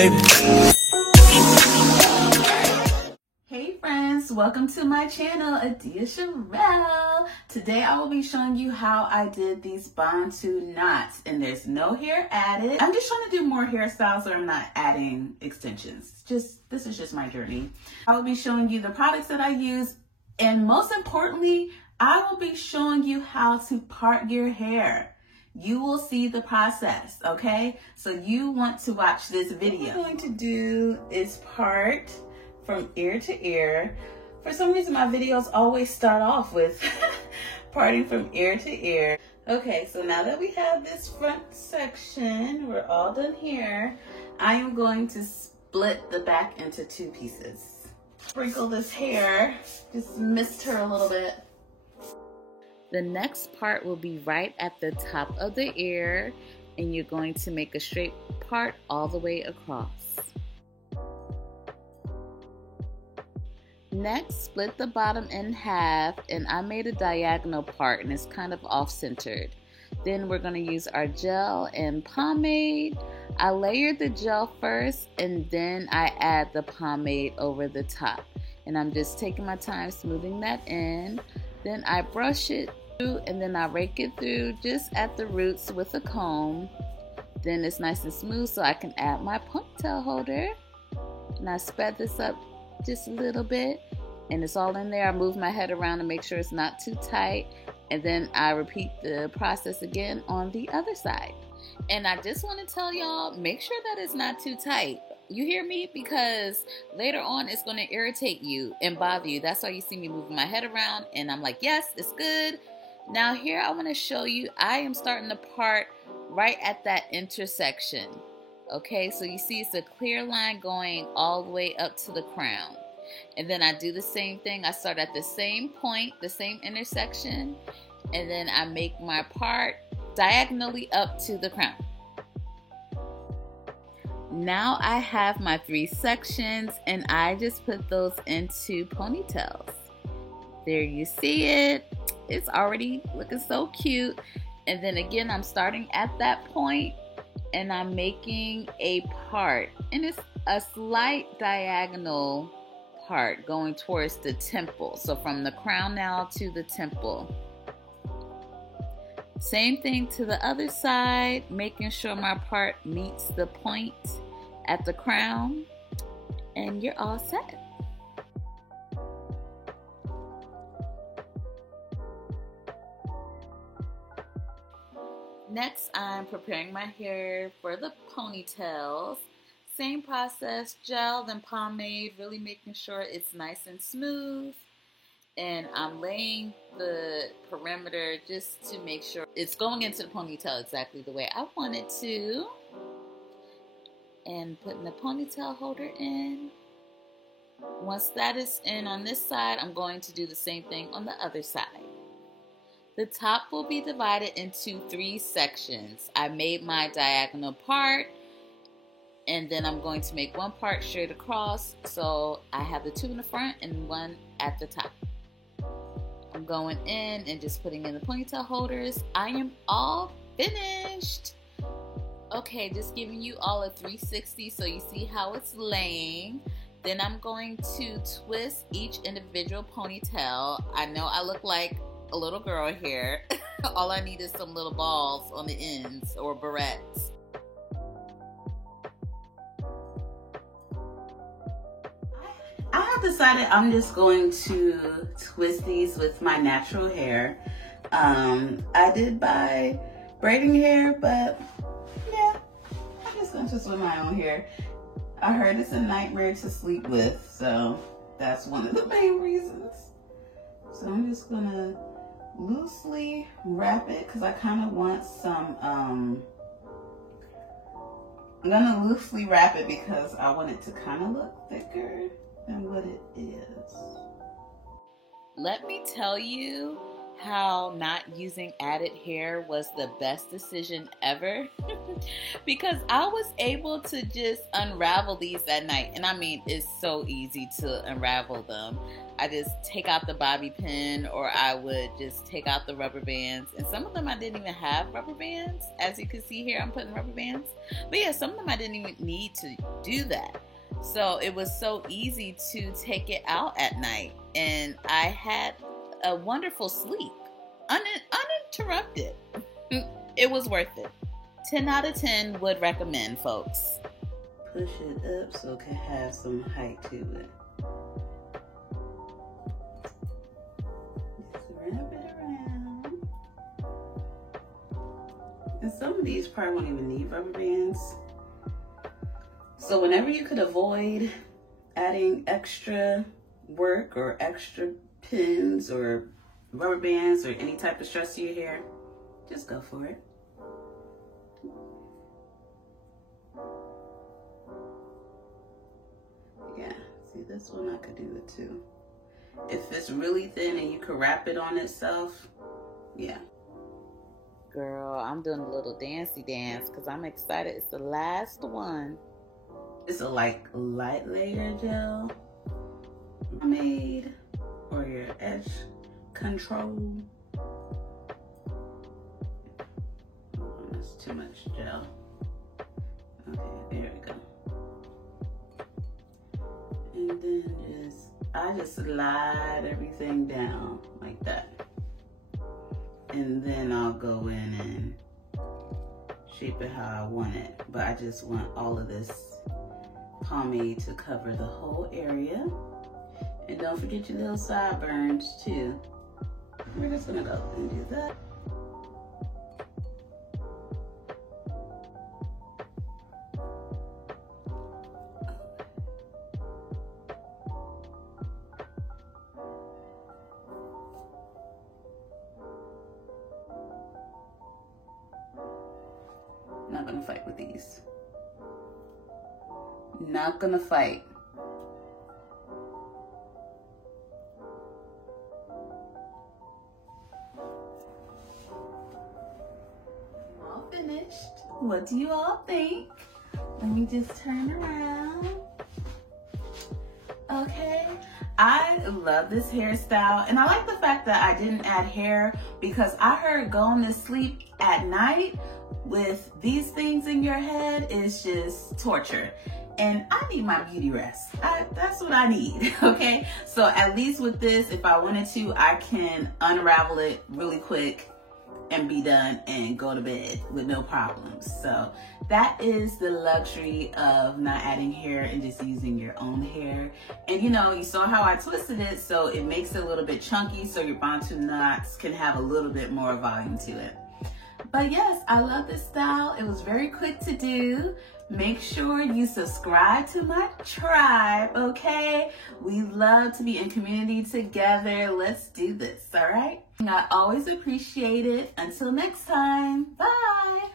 baby. Hey friends, welcome to my channel, Adia Sherelle. Today I will be showing you how I did these Bantu knots, and there's no hair added. I'm just trying to do more hairstyles so I'm not adding extensions. This is just my journey. I will be showing you the products that I use, and most importantly, I will be showing you how to part your hair. You will see the process, okay? So you want to watch this video. What I'm going to do is part from ear to ear. For some reason, my videos always start off with parting from ear to ear. Okay, so now that we have this front section, we're all done here. I am going to split the back into two pieces. Sprinkle this hair, just mist her a little bit. The next part will be right at the top of the ear, and you're going to make a straight part all the way across. Next, split the bottom in half, and I made a diagonal part, and it's kind of off-centered. Then we're going to use our gel and pomade. I layered the gel first, and then I add the pomade over the top. And I'm just taking my time smoothing that in. Then I brush it through, and then I rake it through just at the roots with a comb. Then it's nice and smooth, so I can add my ponytail holder. And I spread this up just a little bit, and it's all in there. I move my head around to make sure it's not too tight, and then I repeat the process again on the other side. And I just want to tell y'all, make sure that it's not too tight. You hear me? Because later on it's going to irritate you and bother you. That's why you see me moving my head around, and I'm like, yes, it's good. Now here I want to show you, I am starting to part right at that intersection. Okay, so you see it's a clear line going all the way up to the crown. And then I do the same thing. I start at the same point, the same intersection, and then I make my part diagonally up to the crown. Now I have my 3 sections, and I just put those into ponytails. There you see it. It's already looking so cute. And then again, I'm starting at that point, and I'm making a part, and it's a slight diagonal part going towards the temple. So from the crown now to the temple. Same thing to the other side, making sure my part meets the point at the crown, and you're all set. Next, I'm preparing my hair for the ponytails. Same process, gel, then pomade, really making sure it's nice and smooth. And I'm laying the perimeter just to make sure it's going into the ponytail exactly the way I want it to. And putting the ponytail holder in. Once that is in on this side, I'm going to do the same thing on the other side. The top will be divided into 3 sections. I made my diagonal part, and then I'm going to make one part straight across. So I have the 2 in the front and 1 at the top. I'm going in and just putting in the ponytail holders. I am all finished. Okay, just giving you all a 360 so you see how it's laying. Then I'm going to twist each individual ponytail. I know I look like a little girl here. All I need is some little balls on the ends or barrettes. I have decided I'm just going to twist these with my natural hair. I did buy braiding hair, but yeah, I'm just gonna twist with my own hair. I heard it's a nightmare to sleep with, so that's one of the main reasons. So I'm just gonna loosely wrap it because I kind of want some, I'm gonna loosely wrap it because I want it to kind of look thicker than what it is. Let me tell you how not using added hair was the best decision ever? Because I was able to just unravel these at night. And I mean, it's so easy to unravel them. I just take out the bobby pin, or I would just take out the rubber bands. And some of them I didn't even have rubber bands. As you can see here, I'm putting rubber bands. But yeah, some of them I didn't even need to do that. So it was so easy to take it out at night. And I had a wonderful sleep, uninterrupted. It was worth it. 10 out of 10 would recommend, folks. Push it up so it can have some height to it. Just wrap it around. And some of these probably won't even need rubber bands. So whenever you could avoid adding extra work or extra pins or rubber bands or any type of stress to your hair, just go for it. Yeah, see, this one I could do it too. If it's really thin and you could wrap it on itself, yeah. Girl, I'm doing a little dancey dance because I'm excited. It's the last one. It's a light layer gel made for your edge control. Oh, that's too much gel. Okay, there we go. And then I just slide everything down like that. And then I'll go in and shape it how I want it. But I just want all of this pomade to cover the whole area. And don't forget your little sideburns too. We're just gonna go and do that. Not gonna fight with these. Not gonna fight. All finished. What do you all think? Let me just turn around. Okay. I love this hairstyle, and I like the fact that I didn't add hair, because I heard going to sleep at night with these things in your head is just torture. And I need my beauty rest. That's what I need, okay? So at least with this, if I wanted to, I can unravel it really quick and be done and go to bed with no problems. So that is the luxury of not adding hair and just using your own hair. And you know, you saw how I twisted it, so it makes it a little bit chunky, so your bantu knots can have a little bit more volume to it. But yes, I love this style. It was very quick to do. Make sure you subscribe to my tribe, okay? We love to be in community together. Let's do this, all right? I always appreciate it. Until next time, bye.